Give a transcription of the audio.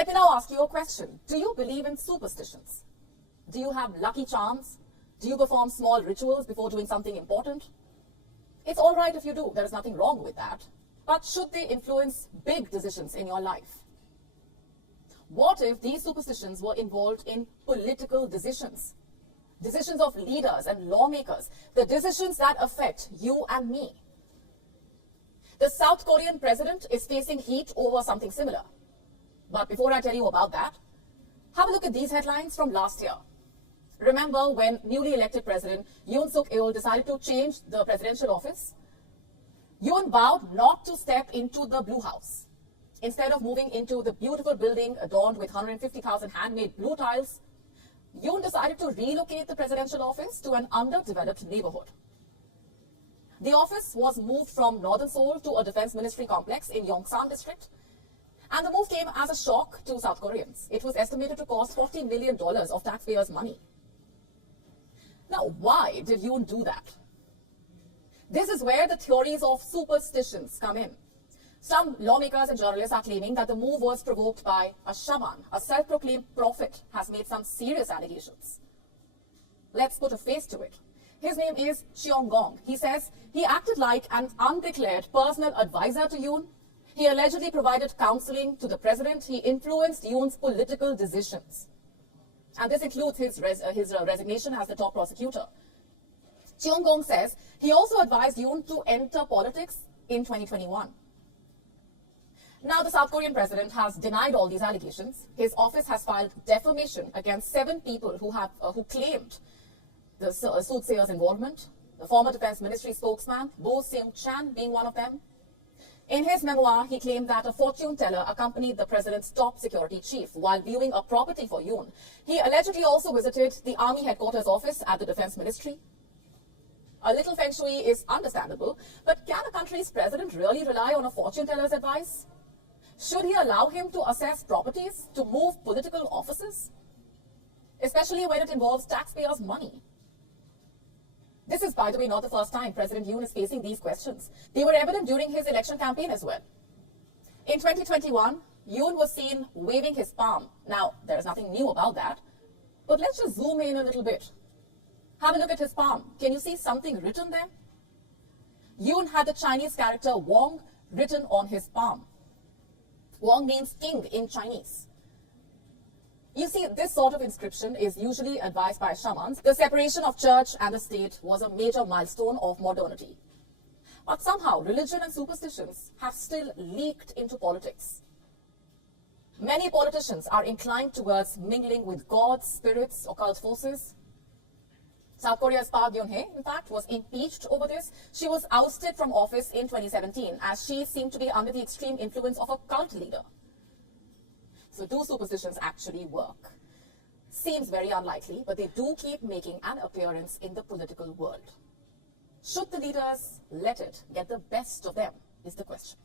Let me now ask you a question. Do you believe in superstitions? Do you have lucky charms? Do you perform small rituals before doing something important? It's all right if you do. There is nothing wrong with that. But should they influence big decisions in your life? What if these superstitions were involved in political decisions? Decisions of leaders and lawmakers, the decisions that affect you and me. The South Korean president is facing heat over something similar. But before I tell you about that, have a look at these headlines from last year. Remember when newly elected President Yoon Suk-yeol decided to change the presidential office? Yoon vowed not to step into the Blue House. Instead of moving into the beautiful building adorned with 150,000 handmade blue tiles, Yoon decided to relocate the presidential office to an underdeveloped neighborhood. The office was moved from northern Seoul to a defense ministry complex in Yongsan district. And the move came as a shock to South Koreans. It was estimated to cost $40 million of taxpayers' money. Now, why did Yoon do that? This is where the theories of superstitions come in. Some lawmakers and journalists are claiming that the move was provoked by a shaman. A self-proclaimed prophet has made some serious allegations. Let's put a face to it. His name is Cheong-gong. He says he acted like an undeclared personal advisor to Yoon. He allegedly provided counseling to the president. He influenced Yoon's political decisions. And this includes his resignation as the top prosecutor. Cheong-gong says he also advised Yoon to enter politics in 2021. Now, the South Korean president has denied all these allegations. His office has filed defamation against 7 people who claimed the soothsayer's involvement. The former defense ministry spokesman, Bo Seung-chan, being one of them. In his memoir, he claimed that a fortune teller accompanied the president's top security chief while viewing a property for Yoon. He allegedly also visited the army headquarters office at the defense ministry. A little feng shui is understandable, but can a country's president really rely on a fortune teller's advice? Should he allow him to assess properties, to move political offices? Especially when it involves taxpayers' money. This is, by the way, not the first time President Yoon is facing these questions. They were evident during his election campaign as well. In 2021, Yoon was seen waving his palm. Now, there is nothing new about that. But let's just zoom in a little bit. Have a look at his palm. Can you see something written there? Yoon had the Chinese character Wong written on his palm. Wong means king in Chinese. You see, this sort of inscription is usually advised by shamans. The separation of church and the state was a major milestone of modernity. But somehow, religion and superstitions have still leaked into politics. Many politicians are inclined towards mingling with gods, spirits, occult forces. South Korea's Park Geun-hye, in fact, was impeached over this. She was ousted from office in 2017 as she seemed to be under the extreme influence of a cult leader. So do superstitions actually work? Seems very unlikely, but they do keep making an appearance in the political world. Should the leaders let it get the best of them, is the question.